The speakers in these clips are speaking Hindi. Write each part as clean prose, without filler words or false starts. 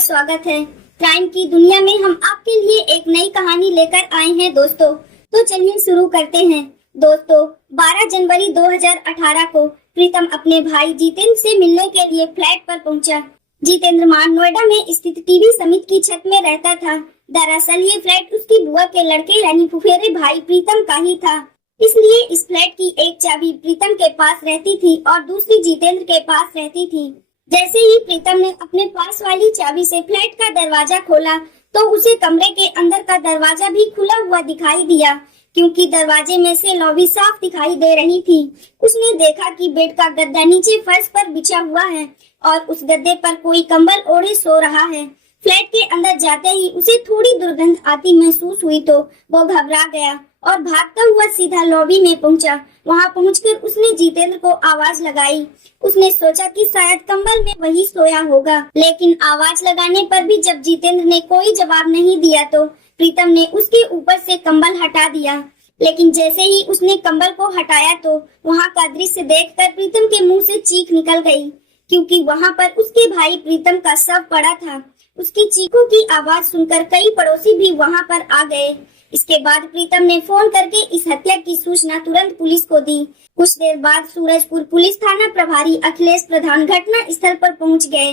स्वागत है। क्राइम की दुनिया में हम आपके लिए एक नई कहानी लेकर आए हैं दोस्तों। तो चलिए शुरू करते हैं। दोस्तों, 12 जनवरी 2018 को प्रीतम अपने भाई जितेंद्र से मिलने के लिए फ्लैट पर पहुंचा। जितेंद्र मान नोएडा में स्थित टीवी समिति की छत में रहता था। दरअसल ये फ्लैट उसकी बुआ के लड़के यानी फुफेरे भाई प्रीतम का ही था, इसलिए इस फ्लैट की एक चाबी प्रीतम के पास रहती थी और दूसरी जितेंद्र के पास रहती थी। जैसे ही प्रीतम ने अपने पास वाली चाबी से फ्लैट का दरवाजा खोला तो उसे कमरे के अंदर का दरवाजा भी खुला हुआ दिखाई दिया, क्योंकि दरवाजे में से लॉबी साफ दिखाई दे रही थी। उसने देखा कि बेड का गद्दा नीचे फर्श पर बिछा हुआ है और उस गद्दे पर कोई कंबल ओढ़े सो रहा है। फ्लैट के अंदर जाते ही उसे थोड़ी दुर्गंध आती महसूस हुई तो वो घबरा गया और भागता हुआ सीधा लॉबी में पहुंचा। वहां पहुंचकर उसने जितेंद्र को आवाज लगाई। उसने सोचा कि शायद कंबल में वही सोया होगा, लेकिन आवाज लगाने पर भी जब जितेंद्र ने कोई जवाब नहीं दिया तो प्रीतम ने उसके ऊपर से कंबल हटा दिया। लेकिन जैसे ही उसने कंबल को हटाया तो वहां का दृश्य देखकर प्रीतम के मुंह से चीख निकल गई, क्योंकि वहां पर उसके भाई प्रीतम का शव पड़ा था। उसकी चीखों की आवाज सुनकर कई पड़ोसी भी वहां पर आ गए। इसके बाद प्रीतम ने फोन करके इस हत्या की सूचना तुरंत पुलिस को दी। कुछ देर बाद सूरजपुर पुलिस थाना प्रभारी अखिलेश प्रधान घटना स्थल पर पहुंच गए।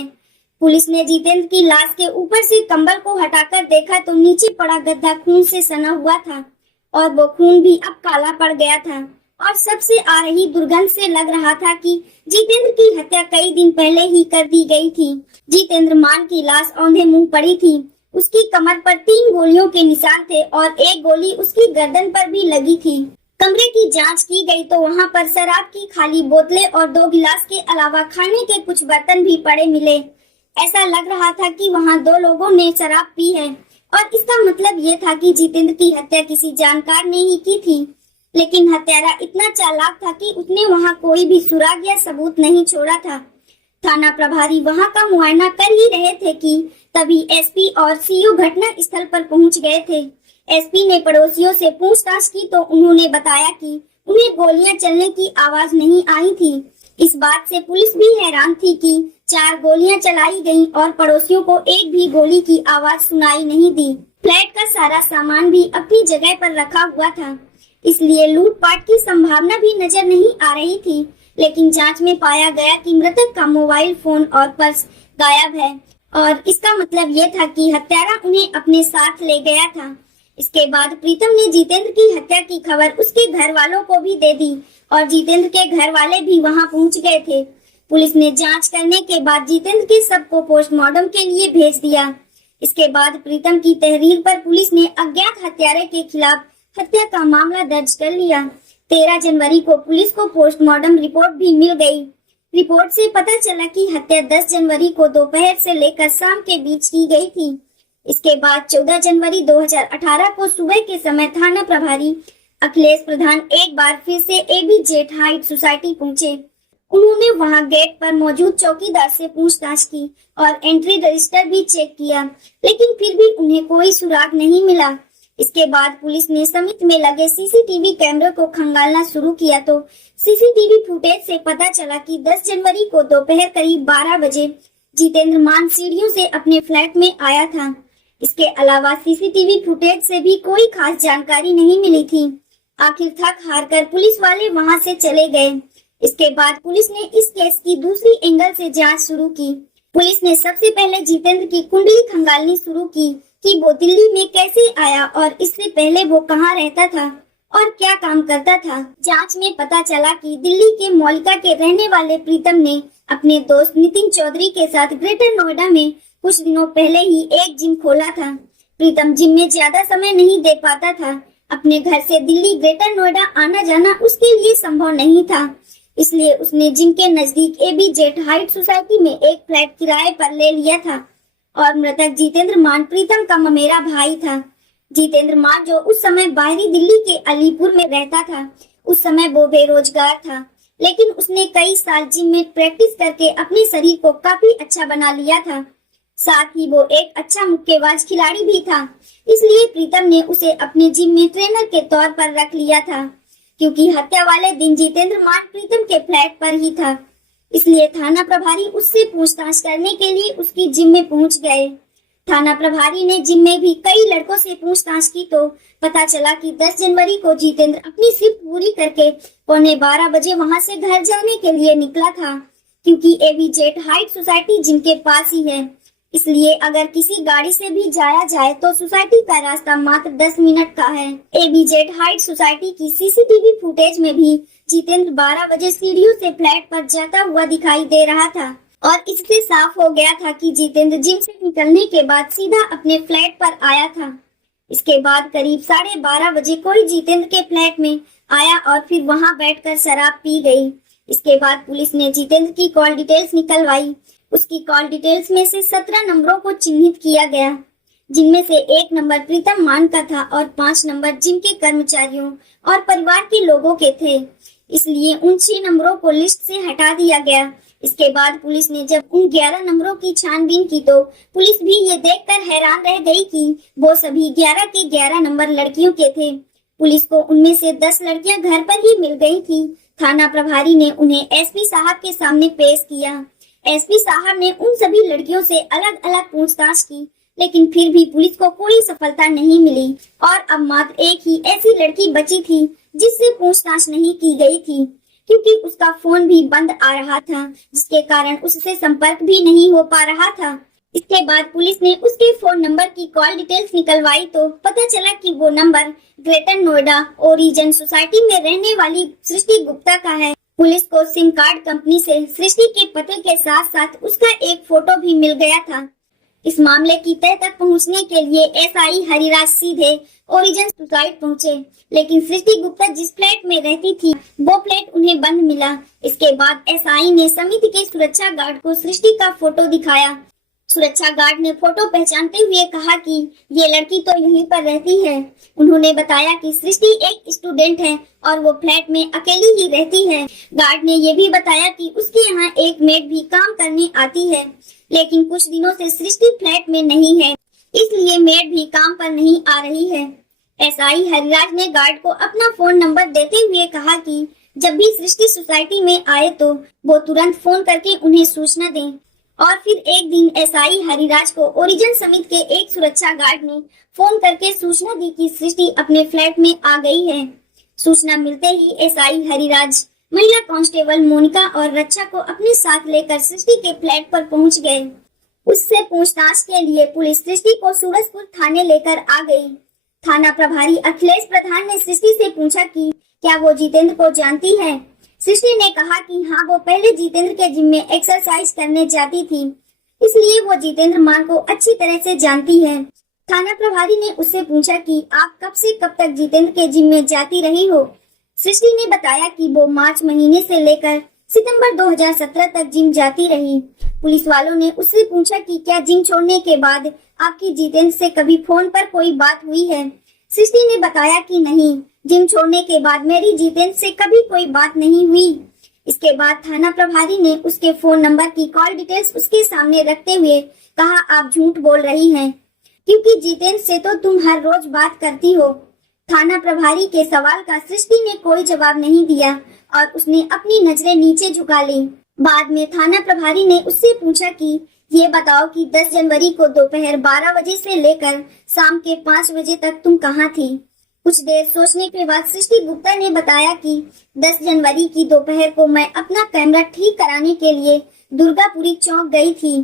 पुलिस ने जितेंद्र की लाश के ऊपर से कंबल को हटाकर देखा तो नीचे पड़ा गद्दा खून से सना हुआ था और वो खून भी अब काला पड़ गया था और सबसे आ रही दुर्गंध से लग रहा था कि जितेंद्र की हत्या कई दिन पहले ही कर दी गई थी। जितेंद्र मान की लाश औंधे मुंह पड़ी थी। उसकी कमर पर 3 गोलियों के निशान थे और एक गोली उसकी गर्दन पर भी लगी थी। कमरे की जांच की गई तो वहां पर शराब की खाली बोतलें और 2 गिलास के अलावा खाने के कुछ बर्तन भी पड़े मिले। ऐसा लग रहा था कि वहां 2 लोगों ने शराब पी है और इसका मतलब ये था कि जितेंद्र की हत्या किसी जानकार ने ही की थी। लेकिन हत्यारा इतना चालाक था कि उसने वहां कोई भी सुराग या सबूत नहीं छोड़ा था। थाना प्रभारी वहां का मुआयना कर ही रहे थे कि तभी एसपी और सीओ घटना स्थल पर पहुंच गए थे। एसपी ने पड़ोसियों से पूछताछ की तो उन्होंने बताया कि उन्हें गोलियां चलने की आवाज नहीं आई थी। इस बात से पुलिस भी हैरान थी कि 4 गोलियां चलाई गईं और पड़ोसियों को एक भी गोली की आवाज सुनाई नहीं दी। फ्लैट का सारा सामान भी अपनी जगह पर रखा हुआ था, इसलिए लूटपाट की संभावना भी नजर नहीं आ रही थी। लेकिन जांच में पाया गया कि मृतक का मोबाइल फोन और पर्स गायब है और इसका मतलब ये था कि हत्यारा उन्हें अपने साथ ले गया था। इसके बाद प्रीतम ने जितेंद्र की हत्या की खबर उसके घर वालों को भी दे दी और जितेंद्र के घर वाले भी वहां पहुंच गए थे। पुलिस ने जांच करने के बाद जितेंद्र के शव को पोस्टमार्टम के लिए भेज दिया। इसके बाद प्रीतम की तहरीर पर पुलिस ने अज्ञात हत्यारे के खिलाफ हत्या का मामला दर्ज कर लिया। 13 जनवरी को पुलिस को पोस्टमार्टम रिपोर्ट भी मिल गई। रिपोर्ट से पता चला कि हत्या 10 जनवरी को दोपहर से लेकर शाम के बीच की गई थी। इसके बाद 14 जनवरी 2018 को सुबह के समय थाना प्रभारी अखिलेश प्रधान एक बार फिर से एबी जेट हाइट सोसाइटी पहुंचे। उन्होंने वहां गेट पर मौजूद चौकीदार से पूछताछ की और एंट्री रजिस्टर भी चेक किया, लेकिन फिर भी उन्हें कोई सुराग नहीं मिला। इसके बाद पुलिस ने समिति में लगे सीसीटीवी कैमरे को खंगालना शुरू किया तो सीसीटीवी फुटेज से पता चला कि 10 जनवरी को दोपहर करीब 12 बजे जितेंद्र मान सीढ़ियों से अपने फ्लैट में आया था। इसके अलावा सीसीटीवी फुटेज से भी कोई खास जानकारी नहीं मिली थी। आखिर थक हार कर पुलिस वाले वहां से चले गए। इसके बाद पुलिस ने इस केस की दूसरी एंगल से जांच शुरू की। पुलिस ने सबसे पहले जितेंद्र की कुंडली खंगालनी शुरू की कि वो दिल्ली में कैसे आया और इससे पहले वो कहाँ रहता था और क्या काम करता था। जांच में पता चला कि दिल्ली के मौलिका के रहने वाले प्रीतम ने अपने दोस्त नितिन चौधरी के साथ ग्रेटर नोएडा में कुछ दिनों पहले ही एक जिम खोला था। प्रीतम जिम में ज्यादा समय नहीं दे पाता था। अपने घर से दिल्ली ग्रेटर नोएडा आना जाना उसके लिए संभव नहीं था, इसलिए उसने जिम के नजदीक एबी जेट हाइट सोसाइटी में एक फ्लैट किराए पर ले लिया था और मृतक जितेंद्र मान प्रीतम का ममेरा भाई था। जितेंद्र मान जो उस समय बाहरी दिल्ली के अलीपुर में रहता था, उस समय वो बेरोजगार था, लेकिन उसने कई साल जिम में प्रैक्टिस करके अपने शरीर को काफी अच्छा बना लिया था। साथ ही वो एक अच्छा मुक्केबाज खिलाड़ी भी था, इसलिए प्रीतम ने उसे अपने जिम में ट्रेनर के तौर पर रख लिया था। क्योंकि हत्या वाले दिन जितेंद्र मान प्रीतम के फ्लैट पर ही था। इसलिए थाना प्रभारी उससे पूछताछ करने के लिए उसकी जिम में पहुंच गए। थाना प्रभारी ने जिम में भी कई लड़कों से पूछताछ की तो पता चला कि 10 जनवरी को जितेंद्र अपनी शिफ्ट पूरी करके 11:15 बजे वहां से घर जाने के लिए निकला था, क्योंकि AB jet height society gym के पास ही है। इसलिए अगर किसी गाड़ी से भी जाया जाए तो सोसाइटी का रास्ता मात्र 10 मिनट का है। एबी जेट हाइट सोसाइटी की सीसीटीवी फुटेज में भी जितेंद्र 12 बजे सीढ़ियों से फ्लैट पर जाता हुआ दिखाई दे रहा था और इससे साफ हो गया था कि जितेंद्र जिम से निकलने के बाद सीधा अपने फ्लैट पर आया था। इसके बाद करीब 12:30 बजे कोई जितेंद्र के फ्लैट में आया और फिर वहां बैठकर शराब पी गई। इसके बाद पुलिस ने जितेंद्र की कॉल डिटेल्स निकलवाई। उसकी कॉल डिटेल्स में से 17 नंबरों को चिन्हित किया गया, जिनमें से 1 नंबर प्रीतम मान का था और 5 नंबर जिम के कर्मचारियों और परिवार के लोगों के थे। इसलिए उन 6 नंबरों को लिस्ट से हटा दिया गया। इसके बाद पुलिस ने जब उन 11 नंबरों की छानबीन की तो पुलिस भी ये देखकर हैरान रह गई कि वो सभी 11 के 11 नंबर लड़कियों के थे। पुलिस को उनमें से 10 लड़कियां घर पर ही मिल गई थी। थाना प्रभारी ने उन्हें एसपी साहब के सामने पेश किया। एसपी साहब ने उन सभी लड़कियों से अलग अलग पूछताछ की, लेकिन फिर भी पुलिस को कोई सफलता नहीं मिली और अब मात्र एक ही ऐसी लड़की बची थी जिससे पूछताछ नहीं की गई थी, क्योंकि उसका फोन भी बंद आ रहा था, जिसके कारण उससे संपर्क भी नहीं हो पा रहा था। इसके बाद पुलिस ने उसके फोन नंबर की कॉल डिटेल्स निकलवाई तो पता चला कि वो number greater Noida origin society में रहने वाली सृष्टि गुप्ता का है। पुलिस को सिम कार्ड कंपनी से सृष्टि के पते के साथ साथ उसका एक फोटो भी मिल गया था। इस मामले की तह तक पहुंचने के लिए एसआई हरिराज सीधे ओरिजिन सोसाइटी पहुंचे, लेकिन सृष्टि गुप्ता जिस फ्लैट में रहती थी वो फ्लैट उन्हें बंद मिला। इसके बाद एसआई ने समिति के सुरक्षा गार्ड को सृष्टि का फोटो दिखाया। सुरक्षा गार्ड ने फोटो पहचानते हुए कहा कि ये लड़की तो यहीं पर रहती है। उन्होंने बताया कि सृष्टि एक स्टूडेंट है और वो फ्लैट में अकेली ही रहती है। गार्ड ने ये भी बताया कि उसके यहाँ एक मेड भी काम करने आती है, लेकिन कुछ दिनों से सृष्टि फ्लैट में नहीं है, इसलिए मेड भी काम पर नहीं आ रही है। एसआई हरिराज ने गार्ड को अपना फोन नंबर देते हुए कहा कि जब भी सृष्टि सोसाइटी में आए तो वो तुरंत फोन करके उन्हें सूचना दें। और फिर एक दिन एसआई हरिराज को ओरिजिन समिति के एक सुरक्षा गार्ड ने फोन करके सूचना दी कि सृष्टि अपने फ्लैट में आ गई है। सूचना मिलते ही एसआई हरिराज महिला कांस्टेबल मोनिका और रक्षा को अपने साथ लेकर सृष्टि के फ्लैट पर पहुंच गए। उससे पूछताछ के लिए पुलिस सृष्टि को सूरजपुर थाने लेकर आ गई। थाना प्रभारी अखिलेश प्रधान ने सृष्टि से पूछा कि क्या वो जितेंद्र को जानती है। सृष्टि ने कहा कि हाँ, वो पहले जितेंद्र के जिम में एक्सरसाइज करने जाती थी, इसलिए वो जितेंद्र मान को अच्छी तरह से जानती है। थाना प्रभारी ने उससे पूछा कि आप कब से कब तक जितेंद्र के जिम में जाती रही हो। सृष्टि ने बताया कि वो मार्च महीने से लेकर सितंबर 2017 तक जिम जाती रही। पुलिस वालों ने उससे पूछा कि क्या जिम छोड़ने के बाद आपकी जितेंद्र से कभी फोन पर कोई बात हुई है। सृष्टि ने बताया कि नहीं, जिम छोड़ने के बाद मेरी जितेंद्र से कभी कोई बात नहीं हुई। इसके बाद थाना प्रभारी ने उसके फोन नंबर की कॉल डिटेल्स उसके सामने रखते हुए कहा, आप झूठ बोल रही हैं, क्योंकि जितेंद्र से तो तुम हर रोज बात करती हो। थाना प्रभारी के सवाल का सृष्टि ने कोई जवाब नहीं दिया और उसने अपनी नजरें नीचे झुका ली। बाद में थाना प्रभारी ने उससे पूछा कि ये बताओ कि 10 जनवरी को दोपहर 12 बजे से लेकर शाम के 5 बजे तक तुम कहाँ थी। कुछ देर सोचने के बाद सृष्टि गुप्ता ने बताया कि 10 जनवरी की दोपहर को मैं अपना कैमरा ठीक कराने के लिए दुर्गापुरी चौक गई थी।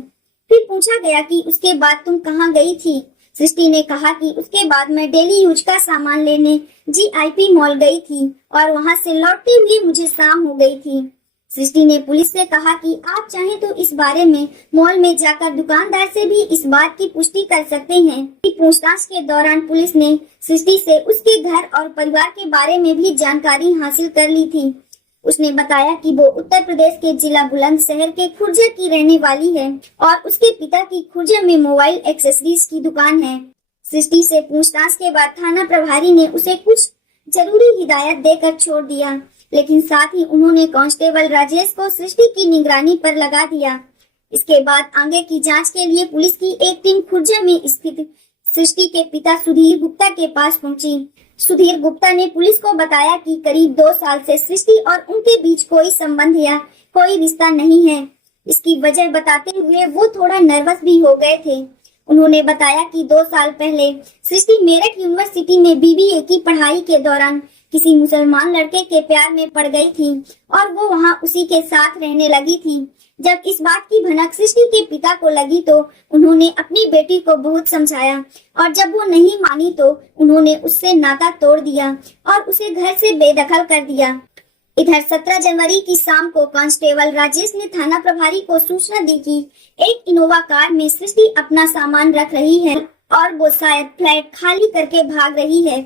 फिर पूछा गया कि उसके बाद तुम कहाँ गई थी। सृष्टि ने कहा कि उसके बाद मैं डेली यूज का सामान लेने जीआईपी मॉल गई थी और वहां से लौटते हुए मुझे शाम हो गई थी। सृष्टि ने पुलिस से कहा कि आप चाहें तो इस बारे में मॉल में जाकर दुकानदार से भी इस बात की पुष्टि कर सकते हैं कि पूछताछ के दौरान पुलिस ने सृष्टि से उसके घर और परिवार के बारे में भी जानकारी हासिल कर ली थी। उसने बताया कि वो उत्तर प्रदेश के जिला बुलंदशहर के खुर्जा की रहने वाली है और उसके पिता की खुर्जा में मोबाइल एक्सेसरीज की दुकान है। सृष्टि से पूछताछ के बाद थाना प्रभारी ने उसे कुछ जरूरी हिदायत देकर छोड़ दिया, लेकिन साथ ही उन्होंने कांस्टेबल राजेश को सृष्टि की निगरानी पर लगा दिया। इसके बाद आगे की जांच के लिए पुलिस की एक टीम खुर्जा में स्थित सृष्टि के पिता सुधीर गुप्ता के पास पहुंची। सुधीर गुप्ता ने पुलिस को बताया कि करीब 2 साल से सृष्टि और उनके बीच कोई संबंध या कोई रिश्ता नहीं है। इसकी वजह बताते हुए वो थोड़ा नर्वस भी हो गए थे। उन्होंने बताया कि 2 साल पहले सृष्टि मेरठ यूनिवर्सिटी में बीबीए की पढ़ाई के दौरान किसी मुसलमान लड़के के प्यार में पड़ गई थी और वो वहां उसी के साथ रहने लगी थी। जब इस बात की भनक सृष्टि के पिता को लगी तो उन्होंने अपनी बेटी को बहुत समझाया और जब वो नहीं मानी तो उन्होंने उससे नाता तोड़ दिया और उसे घर से बेदखल कर दिया। इधर 17 जनवरी की शाम को कांस्टेबल राजेश ने थाना प्रभारी को सूचना दी कि एक इनोवा कार में सृष्टि अपना सामान रख रही है और वो शायद फ्लैट खाली करके भाग रही है।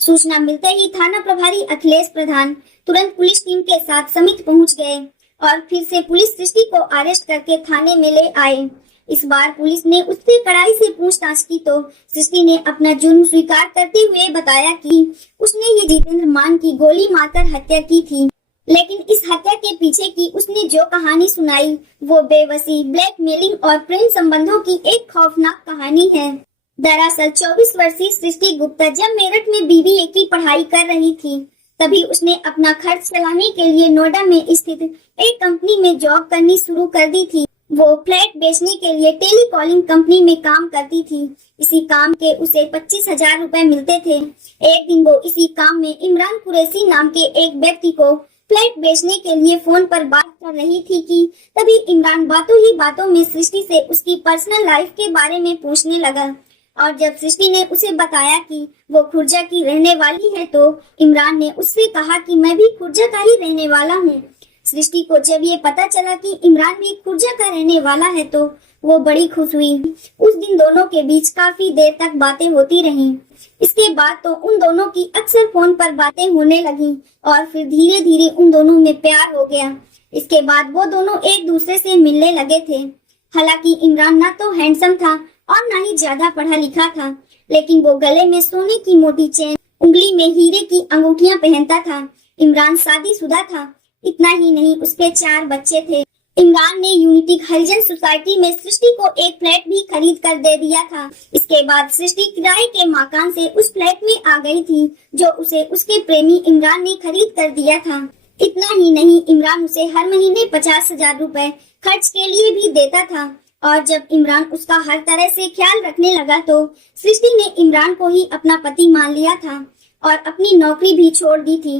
सूचना मिलते ही थाना प्रभारी अखिलेश प्रधान तुरंत पुलिस टीम के साथ समित पहुंच गए और फिर से पुलिस सृष्टि को अरेस्ट करके थाने में ले आए। इस बार पुलिस ने उससे कड़ाई से पूछताछ की तो सृष्टि ने अपना जुर्म स्वीकार करते हुए बताया कि उसने ही जितेंद्र मान की गोली मारकर हत्या की थी। लेकिन इस हत्या के पीछे की उसने जो कहानी सुनाई वो बेबसी, ब्लैकमेलिंग और प्रेम संबंधों की एक खौफनाक कहानी है। दरअसल 24 वर्षीय सृष्टि गुप्ता जब मेरठ में बीबीए की पढ़ाई कर रही थी तभी उसने अपना खर्च चलाने के लिए नोएडा में स्थित एक कंपनी में जॉब करनी शुरू कर दी थी। वो फ्लैट बेचने के लिए टेलीकॉलिंग कंपनी में काम करती थी। इसी काम के उसे 25,000 रुपए मिलते थे। एक दिन वो इसी काम में इमरान कुरैशी नाम के एक व्यक्ति को फ्लैट बेचने के लिए फोन पर बात कर रही थी कि तभी इमरान बातों ही बातों में सृष्टि से उसकी पर्सनल लाइफ के बारे में पूछने लगा और जब सृष्टि ने उसे बताया कि वो खुर्जा की रहने वाली है तो इमरान ने उससे कहा कि मैं भी खुर्जा का ही रहने वाला हूँ। सृष्टि को जब ये पता चला कि इमरान भी खुर्जा का रहने वाला है तो वो बड़ी खुश हुई। उस दिन दोनों के बीच काफी देर तक बातें होती रहीं। इसके बाद तो उन दोनों की अक्सर फोन पर बातें होने लगी और फिर धीरे धीरे उन दोनों में प्यार हो गया। इसके बाद वो दोनों एक दूसरे से मिलने लगे थे। हालांकि इमरान ना तो हैंडसम था और ना ही ज्यादा पढ़ा लिखा था, लेकिन वो गले में सोने की मोटी चेन, उंगली में हीरे की अंगूठियां पहनता था। इमरान शादीशुदा था। इतना ही नहीं, उसके 4 बच्चे थे। इमरान ने यूनिटी हरिजन सोसाइटी में सृष्टि को एक फ्लैट भी खरीद कर दे दिया था। इसके बाद सृष्टि किराए के मकान से उस फ्लैट में आ गई थी जो उसे उसके प्रेमी इमरान ने खरीद कर दिया था। इतना ही नहीं, इमरान उसे हर महीने 50,000 रुपए खर्च के लिए भी देता था और जब इमरान उसका हर तरह से ख्याल रखने लगा तो सृष्टि ने इमरान को ही अपना पति मान लिया था और अपनी नौकरी भी छोड़ दी थी।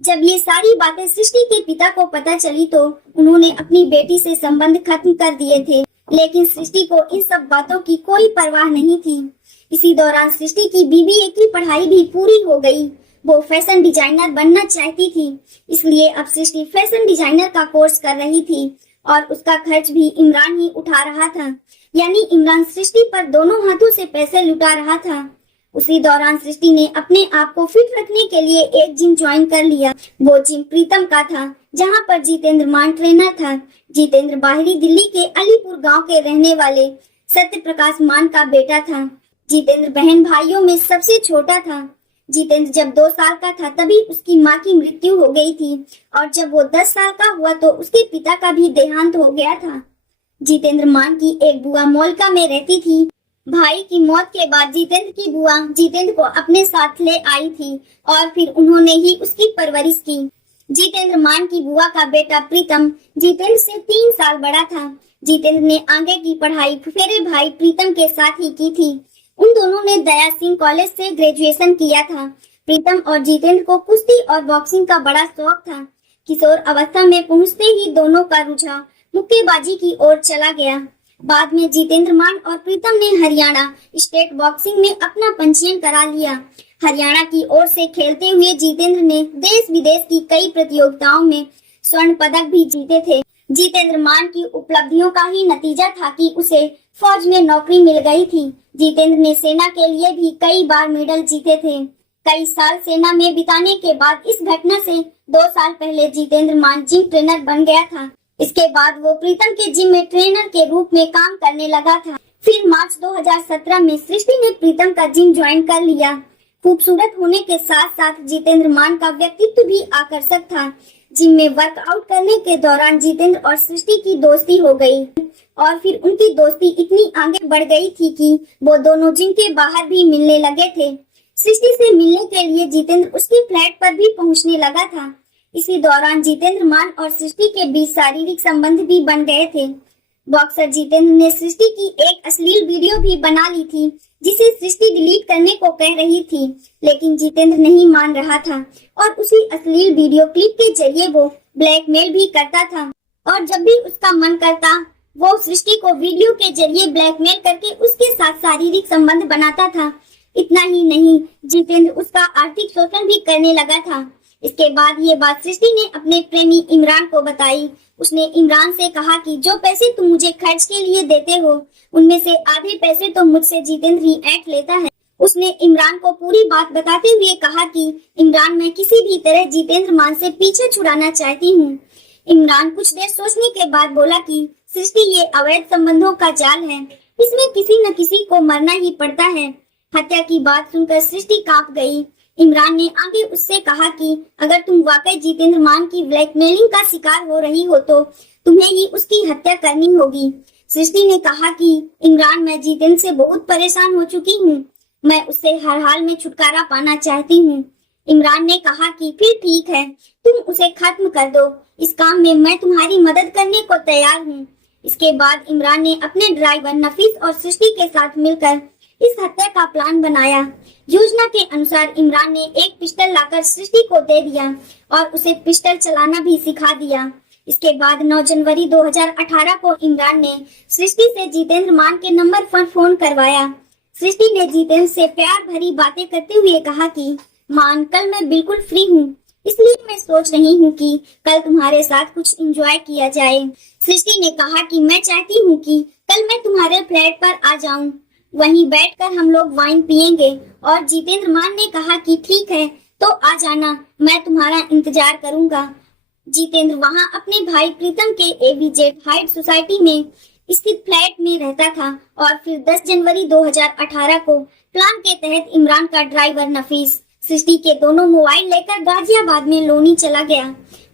जब ये सारी बातें सृष्टि के पिता को पता चली तो उन्होंने अपनी बेटी से संबंध खत्म कर दिए थे, लेकिन सृष्टि को इन सब बातों की कोई परवाह नहीं थी। इसी दौरान सृष्टि की बीबीए की पढ़ाई भी पूरी हो गई। वो फैशन डिजाइनर बनना चाहती थी, इसलिए अब सृष्टि फैशन डिजाइनर का कोर्स कर रही थी और उसका खर्च भी इमरान ही उठा रहा था। यानी इमरान सृष्टि पर दोनों हाथों से पैसे लुटा रहा था। उसी दौरान सृष्टि ने अपने आप को फिट रखने के लिए एक जिम ज्वाइन कर लिया। वो जिम प्रीतम का था, जहां पर जितेंद्र मान ट्रेनर था। जितेंद्र बाहरी दिल्ली के अलीपुर गांव के रहने वाले सत्य प्रकाश मान का बेटा था। जितेंद्र बहन भाइयों में सबसे छोटा था। जितेंद्र जब 2 साल का था तभी उसकी मां की मृत्यु हो गई थी और जब वो 10 साल का हुआ तो उसके पिता का भी देहांत हो गया था। जितेंद्र मान की एक बुआ मोलका में रहती थी। भाई की मौत के बाद जितेंद्र की बुआ जितेंद्र को अपने साथ ले आई थी और फिर उन्होंने ही उसकी परवरिश की। जितेंद्र मान की बुआ का बेटा प्रीतम जितेंद्र से 3 साल बड़ा था। जितेंद्र ने आगे की पढ़ाई फुफेरे भाई प्रीतम के साथ ही की थी। उन दोनों ने दया सिंह कॉलेज से ग्रेजुएशन किया था। प्रीतम और जितेंद्र को कुश्ती और बॉक्सिंग का बड़ा शौक था। किशोर अवस्था में पहुंचते ही दोनों का रुझान मुक्केबाजी की ओर चला गया। बाद में जितेंद्र मान और प्रीतम ने हरियाणा स्टेट बॉक्सिंग में अपना पंजीयन करा लिया। हरियाणा की ओर से खेलते हुए जितेंद्र ने देश विदेश की कई प्रतियोगिताओं में स्वर्ण पदक भी जीते थे। जितेंद्र मान की उपलब्धियों का ही नतीजा था कि उसे फौज में नौकरी मिल गई थी। जितेंद्र ने सेना के लिए भी कई बार मेडल जीते थे। कई साल सेना में बिताने के बाद इस घटना से 2 साल पहले जितेंद्र मान जिम ट्रेनर बन गया था। इसके बाद वो प्रीतम के जिम में ट्रेनर के रूप में काम करने लगा था। फिर मार्च 2017 में सृष्टि ने प्रीतम का जिम ज्वाइन कर लिया। खूबसूरत होने के साथ साथ जितेंद्र मान का व्यक्तित्व भी आकर्षक था। जिम में वर्कआउट करने के दौरान जितेंद्र और सृष्टि की दोस्ती हो गई और फिर उनकी दोस्ती इतनी आगे बढ़ गई थी कि वो दोनों जिम के बाहर भी मिलने लगे थे। सृष्टि से मिलने के लिए जितेंद्र उसके फ्लैट पर भी पहुंचने लगा था। इसी दौरान जितेंद्र मान और सृष्टि के बीच शारीरिक संबंध भी बन गए थे। बॉक्सर जितेंद्र ने सृष्टि की एक अश्लील वीडियो भी बना ली थी जिसे सृष्टि डिलीट करने को कह रही थी, लेकिन जितेंद्र नहीं मान रहा था और उसी अश्लील वीडियो क्लिप के जरिए वो ब्लैकमेल भी करता था और जब भी उसका मन करता वो सृष्टि को वीडियो के जरिए ब्लैकमेल करके उसके साथ शारीरिक संबंध बनाता था। इतना ही नहीं, जितेंद्र उसका आर्थिक शोषण भी करने लगा था। इसके बाद ये बात सृष्टि ने अपने प्रेमी इमरान को बताई। उसने इमरान से कहा कि जो पैसे तुम मुझे खर्च के लिए देते हो उनमें से आधे पैसे तो मुझसे जितेंद्र ही ऐंठ लेता है। उसने इमरान को पूरी बात बताते हुए कहा कि इमरान, मैं किसी भी तरह जितेंद्र मान से पीछे छुड़ाना चाहती हूँ। इमरान कुछ देर सोचने के बाद बोला कि सृष्टि, ये अवैध संबंधों का जाल है, इसमें किसी न किसी को मरना ही पड़ता है। हत्या की बात सुनकर सृष्टि कांप गई। इमरान ने आगे उससे कहा कि अगर तुम वाकई जितेंद्र मान की ब्लैकमेलिंग का शिकार हो रही हो तो तुम्हें ही उसकी हत्या करनी होगी। सृष्टि ने कहा कि इमरान, मैं जितेंद्र से बहुत परेशान हो चुकी हूँ, मैं उससे हर हाल में छुटकारा पाना चाहती हूँ। इमरान ने कहा कि फिर ठीक है, तुम उसे खत्म कर दो, इस काम में मैं तुम्हारी मदद करने को तैयार हूँ। इसके बाद इमरान ने अपने ड्राइवर नफीस और सृष्टि के साथ मिलकर इस हत्या का प्लान बनाया। योजना के अनुसार इमरान ने एक पिस्टल लाकर सृष्टि को दे दिया और उसे पिस्टल चलाना भी सिखा दिया। इसके बाद 9 जनवरी 2018 को इमरान ने सृष्टि से जितेंद्र मान के नंबर पर फोन करवाया। सृष्टि ने जितेंद्र से प्यार भरी बातें करते हुए कहा कि मान, कल मैं बिल्कुल फ्री हूँ, इसलिए मैं सोच रही हूँ कि कल तुम्हारे साथ कुछ एंजॉय किया जाए। सृष्टि ने कहा कि मैं चाहती हूँ कि कल मैं तुम्हारे फ्लैट पर आ जाऊं, वहीं बैठकर हम लोग वाइन पियेंगे। और जितेंद्र मान ने कहा कि ठीक है, तो आ जाना, मैं तुम्हारा इंतजार करूंगा। जितेंद्र वहां अपने भाई प्रीतम के एवीजेड हाइट सोसाइटी में स्थित फ्लैट में रहता था और फिर 10 जनवरी 2018 को प्लान के तहत इमरान का ड्राइवर नफीस सृष्टि के दोनों मोबाइल लेकर गाजियाबाद में लोनी चला गया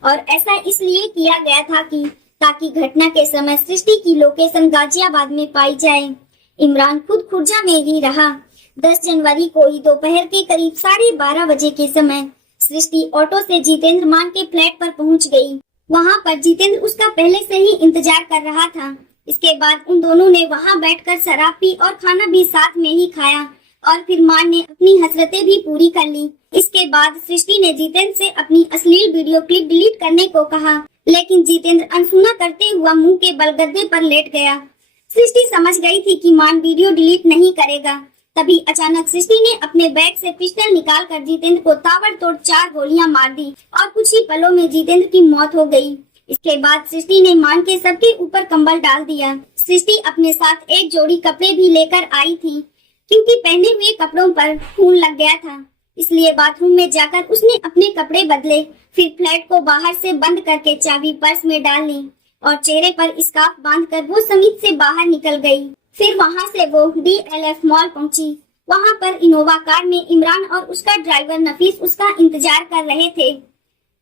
और ऐसा इसलिए किया गया था कि ताकि घटना के समय सृष्टि की लोकेशन गाजियाबाद में पाई जाए। इमरान खुद खुर्जा में ही रहा। 10 जनवरी को ही दोपहर के करीब 12:30 बजे के समय सृष्टि ऑटो से जितेंद्र मान के फ्लैट पर पहुंच गई। वहां पर जितेंद्र उसका पहले से ही इंतजार कर रहा था। इसके बाद उन दोनों ने वहां बैठकर शराब पी और खाना भी साथ में ही खाया और फिर मान ने अपनी हसरतें भी पूरी कर ली। इसके बाद सृष्टि ने जितेंद्र से अपनी अश्लील वीडियो क्लिप डिलीट करने को कहा, लेकिन जितेंद्र अनसुना करते हुआ मुंह के बल गद्दे पर लेट गया। सृष्टि समझ गई थी कि मान वीडियो डिलीट नहीं करेगा। तभी अचानक सृष्टि ने अपने बैग से पिस्टल निकालकर जितेंद्र को ताबड़तोड़ 4 गोलियां मार दी और कुछ ही पलों में जितेंद्र की मौत हो गई। इसके बाद सृष्टि ने मान के सबके ऊपर कंबल डाल दिया। सृष्टि अपने साथ एक जोड़ी कपड़े भी लेकर आई थी, क्योंकि पहने हुए कपड़ों पर खून लग गया था, इसलिए बाथरूम में जाकर उसने अपने कपड़े बदले। फिर फ्लैट को बाहर से बंद करके चाबी पर्स में डाल ली और चेहरे पर स्कार्फ बांधकर वो समीप से बाहर निकल गई। फिर वहां से वो DLF मॉल पहुंची। वहां पर इनोवा कार में इमरान और उसका ड्राइवर नफीस उसका इंतजार कर रहे थे।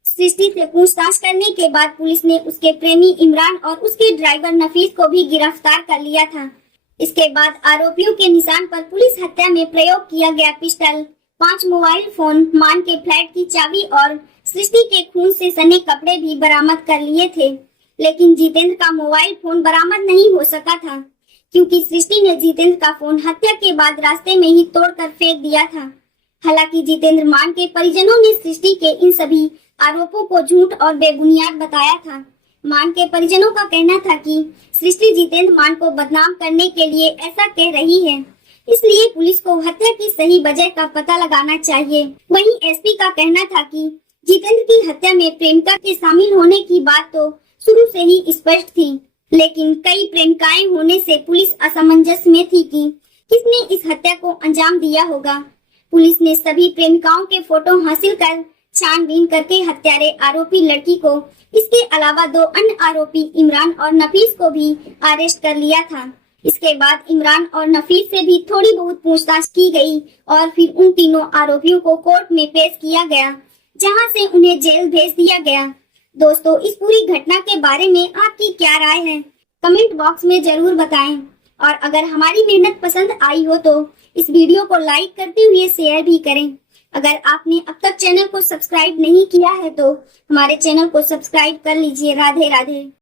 सृष्टि से पूछताछ करने के बाद पुलिस ने उसके प्रेमी इमरान और उसके ड्राइवर नफीस को भी गिरफ्तार कर लिया था। इसके बाद आरोपियों के निशान पर पुलिस हत्या में प्रयोग किया गया पिस्टल, 5 मोबाइल फोन, मान के फ्लैट की चाबी और सृष्टि के खून से सने कपड़े भी बरामद कर लिए थे। लेकिन जितेंद्र का मोबाइल फोन बरामद नहीं हो सका था, क्योंकि सृष्टि ने जितेंद्र का फोन हत्या के बाद रास्ते में ही तोड़कर फेंक दिया था। हालांकि जितेंद्र मान के परिजनों ने सृष्टि के इन सभी आरोपों को झूठ और बेबुनियाद बताया था। मान के परिजनों का कहना था कि सृष्टि जितेंद्र मान को बदनाम करने के लिए ऐसा कह रही है, इसलिए पुलिस को हत्या की सही वजह का पता लगाना चाहिए। वहीं एसपी का कहना था कि जितेंद्र की हत्या में प्रेमिका के शामिल होने की बात तो शुरू से ही स्पष्ट थी, लेकिन कई प्रेमिकाएं होने से पुलिस असमंजस में थी कि किसने इस हत्या को अंजाम दिया होगा। पुलिस ने सभी प्रेमिकाओं के फोटो हासिल कर छानबीन करके हत्यारे आरोपी लड़की को, इसके अलावा 2 अन्य आरोपी इमरान और नफीस को भी अरेस्ट कर लिया था। इसके बाद इमरान और नफीस से भी थोड़ी बहुत पूछताछ की गई और फिर उन तीनों आरोपियों को कोर्ट में पेश किया गया, जहां से उन्हें जेल भेज दिया गया। दोस्तों, इस पूरी घटना के बारे में आपकी क्या राय है? कमेंट बॉक्स में जरूर बताएं। और अगर हमारी मेहनत पसंद आई हो तो इस वीडियो को लाइक करते हुए शेयर भी करें। अगर आपने अब तक चैनल को सब्सक्राइब नहीं किया है तो हमारे चैनल को सब्सक्राइब कर लीजिए। राधे राधे।